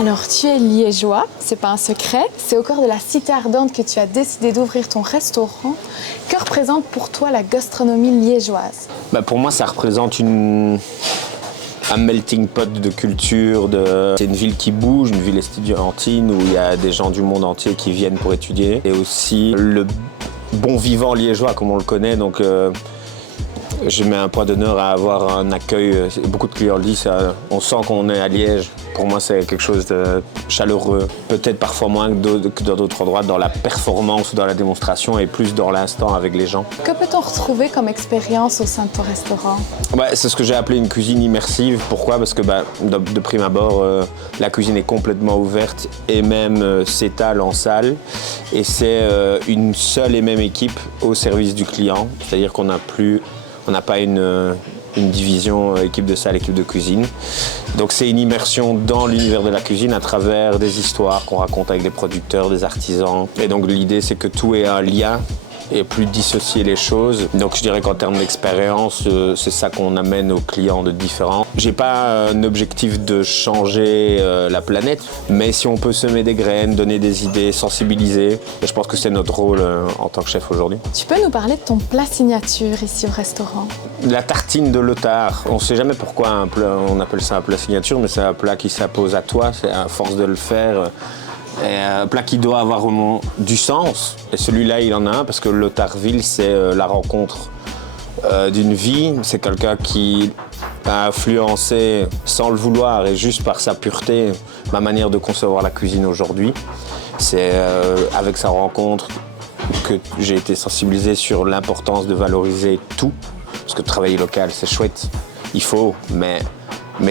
Alors, tu es liégeois, c'est pas un secret. C'est au cœur de la Cité Ardente que tu as décidé d'ouvrir ton restaurant. Que représente pour toi la gastronomie liégeoise? Pour moi, ça représente un melting pot de culture. C'est une ville qui bouge, une ville estudiantine où il y a des gens du monde entier qui viennent pour étudier. Et aussi le bon vivant liégeois, comme on le connaît. Donc, je mets un point d'honneur à avoir un accueil. Beaucoup de clients le disent, on sent qu'on est à Liège. Pour moi, c'est quelque chose de chaleureux. Peut-être parfois moins que dans d'autres endroits, dans la performance ou dans la démonstration et plus dans l'instant avec les gens. Que peut-on retrouver comme expérience au sein de ton restaurant? C'est ce que j'ai appelé une cuisine immersive. Pourquoi? Parce que de prime abord, la cuisine est complètement ouverte et même s'étale en salle. Et c'est une seule et même équipe au service du client. C'est-à-dire qu'on n'a pas une division équipe de salle, équipe de cuisine. Donc c'est une immersion dans l'univers de la cuisine à travers des histoires qu'on raconte avec des producteurs, des artisans. Et donc l'idée c'est que tout ait un lien et plus dissocier les choses. Donc je dirais qu'en termes d'expérience, c'est ça qu'on amène aux clients de différents. J'ai pas un objectif de changer la planète, mais si on peut semer des graines, donner des idées, sensibiliser, je pense que c'est notre rôle en tant que chef aujourd'hui. Tu peux nous parler de ton plat signature ici au restaurant? La tartine de Lothar. On ne sait jamais pourquoi on appelle ça un plat signature, mais c'est un plat qui s'impose à toi, c'est à force de le faire. Et un plat qui doit avoir vraiment du sens. Et celui-là, il en a un parce que Lotharville, c'est la rencontre d'une vie. C'est quelqu'un qui a influencé, sans le vouloir et juste par sa pureté, ma manière de concevoir la cuisine aujourd'hui. C'est avec sa rencontre que j'ai été sensibilisé sur l'importance de valoriser tout. Parce que travailler local, c'est chouette, il faut, mais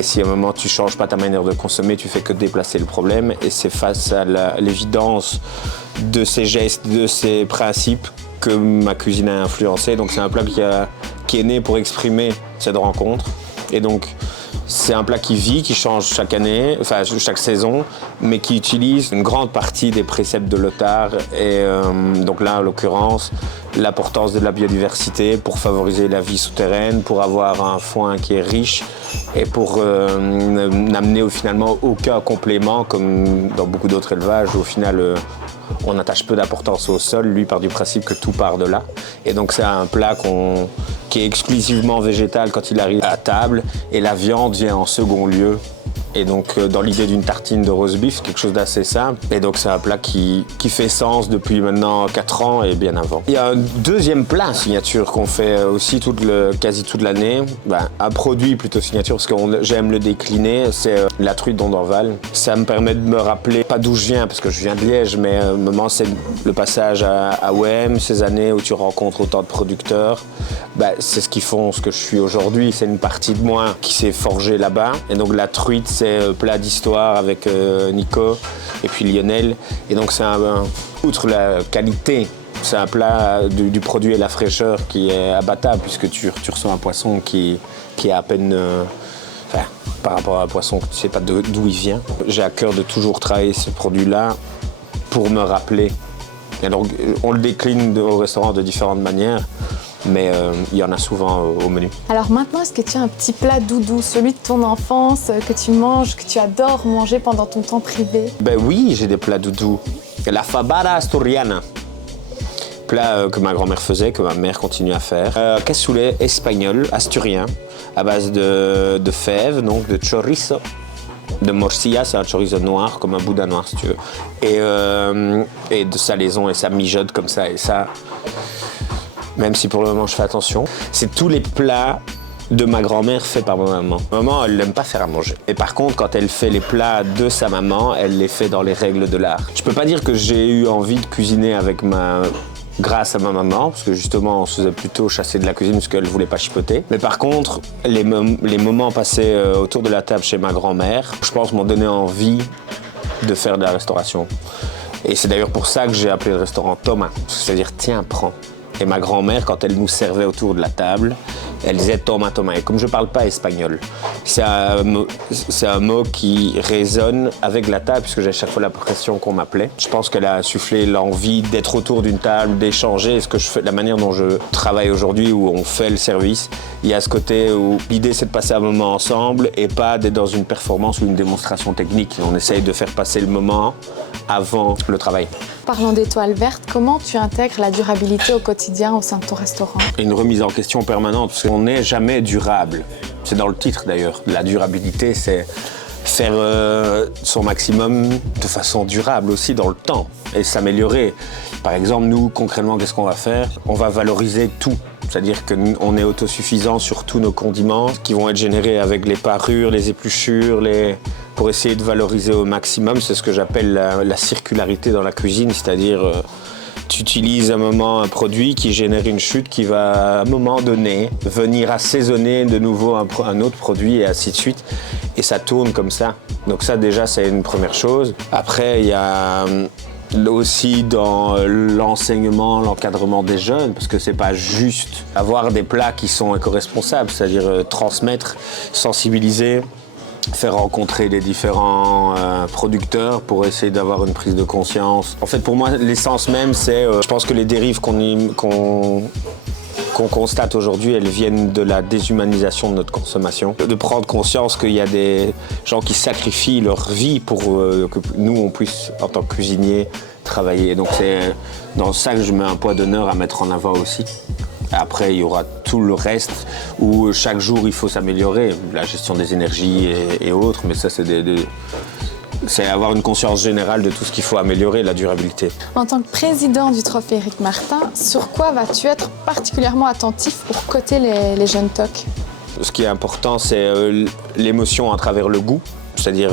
si à un moment tu ne changes pas ta manière de consommer, tu fais que déplacer le problème. Et c'est face à l'évidence de ces gestes, de ces principes que ma cuisine a influencé. Donc c'est un plat qui est né pour exprimer cette rencontre. Et donc c'est un plat qui vit, qui change chaque année, enfin chaque saison, mais qui utilise une grande partie des préceptes de Lothar. Et donc là, en l'occurrence, l'importance de la biodiversité pour favoriser la vie souterraine, pour avoir un foin qui est riche et pour n'amener finalement aucun complément, comme dans beaucoup d'autres élevages, au final on attache peu d'importance au sol, lui part du principe que tout part de là. Et donc c'est un plat qui est exclusivement végétal quand il arrive à table, et la viande vient en second lieu. Et donc dans l'idée d'une tartine de roast beef, quelque chose d'assez simple. Et donc c'est un plat qui fait sens depuis maintenant 4 ans et bien avant. Il y a un deuxième plat signature qu'on fait aussi quasi toute l'année. Un produit plutôt signature parce que j'aime le décliner, c'est la truite d'Ondorval. Ça me permet de me rappeler, pas d'où je viens parce que je viens de Liège, mais c'est le passage à OM, ces années où tu rencontres autant de producteurs. C'est ce qui font ce que je suis aujourd'hui. C'est une partie de moi qui s'est forgée là-bas. Et donc la truite, c'est plat d'histoire avec Nico et puis Lionel. Et donc c'est outre la qualité, c'est un plat du produit et la fraîcheur qui est abattable puisque tu reçois un poisson qui est à peine... par rapport à un poisson que tu ne sais pas d'où il vient. J'ai à cœur de toujours travailler ce produit-là pour me rappeler. Et donc on le décline au restaurant de différentes manières. Mais il y en a souvent au menu. Alors maintenant, est-ce que tu as un petit plat doudou, celui de ton enfance, que tu manges, que tu adores manger pendant ton temps privé? Oui, j'ai des plats doudou. La fabada asturiana, plat que ma grand-mère faisait, que ma mère continue à faire. Cassoulet espagnol, asturien, à base de fèves, donc de chorizo, de morcilla, c'est un chorizo noir, comme un boudin noir si tu veux, et de salaison, et ça mijote comme ça, et ça... Même si pour le moment je fais attention, c'est tous les plats de ma grand-mère faits par ma maman. Ma maman, elle n'aime pas faire à manger. Et par contre, quand elle fait les plats de sa maman, elle les fait dans les règles de l'art. Je peux pas dire que j'ai eu envie de cuisiner grâce à ma maman, parce que justement on se faisait plutôt chasser de la cuisine parce qu'elle voulait pas chipoter. Mais par contre, les moments passés autour de la table chez ma grand-mère, je pense m'ont donné envie de faire de la restauration. Et c'est d'ailleurs pour ça que j'ai appelé le restaurant Thomas, c'est-à-dire tiens, prends. Et ma grand-mère, quand elle nous servait autour de la table, elle disait toma, toma. Et comme je ne parle pas espagnol, c'est un mot qui résonne avec la table, puisque j'ai à chaque fois l'impression qu'on m'appelait. Je pense qu'elle a insufflé l'envie d'être autour d'une table, d'échanger. Et ce que je fais, la manière dont je travaille aujourd'hui, où on fait le service, il y a ce côté où l'idée c'est de passer un moment ensemble et pas d'être dans une performance ou une démonstration technique. On essaye de faire passer le moment avant le travail. Parlons d'étoiles vertes, comment tu intègres la durabilité au quotidien au sein de ton restaurant? Une remise en question permanente, parce qu'on n'est jamais durable. C'est dans le titre d'ailleurs. La durabilité, c'est faire son maximum de façon durable aussi dans le temps et s'améliorer. Par exemple, nous, concrètement, qu'est-ce qu'on va faire? On va valoriser tout. C'est-à-dire qu'on est autosuffisant sur tous nos condiments qui vont être générés avec les parures, les épluchures, pour essayer de valoriser au maximum. C'est ce que j'appelle la circularité dans la cuisine, c'est-à-dire tu utilises un moment un produit qui génère une chute qui va à un moment donné venir assaisonner de nouveau un autre produit et ainsi de suite. Et ça tourne comme ça. Donc ça déjà c'est une première chose. Après il y a aussi dans l'enseignement, l'encadrement des jeunes, parce que c'est pas juste avoir des plats qui sont éco-responsables, c'est-à-dire transmettre, sensibiliser, faire rencontrer les différents producteurs pour essayer d'avoir une prise de conscience. En fait, pour moi, l'essence même, c'est, je pense que les dérives qu'on constate aujourd'hui, elles viennent de la déshumanisation de notre consommation. De prendre conscience qu'il y a des gens qui sacrifient leur vie pour que nous, on puisse, en tant que cuisiniers, travailler. Donc c'est dans ça que je mets un poids d'honneur à mettre en avant aussi. Après, il y aura tout le reste où chaque jour, il faut s'améliorer. La gestion des énergies et autres, mais ça, c'est avoir une conscience générale de tout ce qu'il faut améliorer, la durabilité. En tant que président du Trophée Éric Martin, sur quoi vas-tu être particulièrement attentif pour coter les jeunes tocs? Ce qui est important, c'est l'émotion à travers le goût. C'est-à-dire,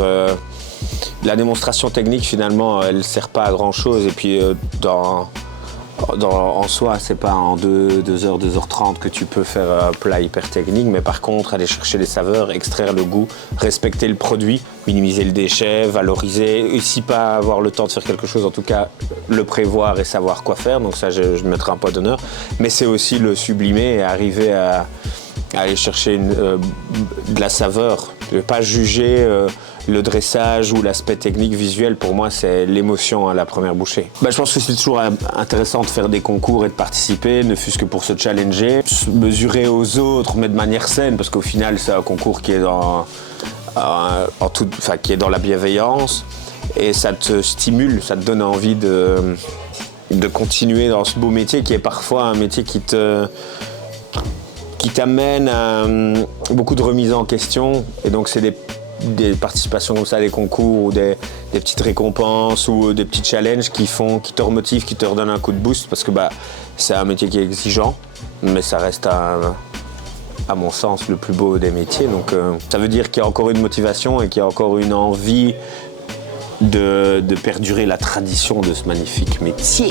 la démonstration technique, finalement, elle ne sert pas à grand-chose. Et puis, en soi, c'est pas en 2h, 2h30 que tu peux faire un plat hyper technique, mais par contre, aller chercher les saveurs, extraire le goût, respecter le produit, minimiser le déchet, valoriser, et si pas avoir le temps de faire quelque chose, en tout cas, le prévoir et savoir quoi faire. Donc ça, je mettrai un poids d'honneur. Mais c'est aussi le sublimer et arriver à aller chercher de la saveur. Je ne vais pas juger le dressage ou l'aspect technique visuel. Pour moi, c'est l'émotion à la première bouchée. Je pense que c'est toujours intéressant de faire des concours et de participer, ne fût-ce que pour se challenger, se mesurer aux autres, mais de manière saine, parce qu'au final, c'est un concours qui est qui est dans la bienveillance et ça te stimule, ça te donne envie de continuer dans ce beau métier qui est parfois un métier qui t'amène à beaucoup de remises en question. Et donc, c'est des participations comme ça, des concours ou des petites récompenses ou des petits challenges qui te remotivent, qui te redonnent un coup de boost parce que c'est un métier qui est exigeant, mais ça reste à mon sens le plus beau des métiers. Donc ça veut dire qu'il y a encore une motivation et qu'il y a encore une envie de perdurer la tradition de ce magnifique métier.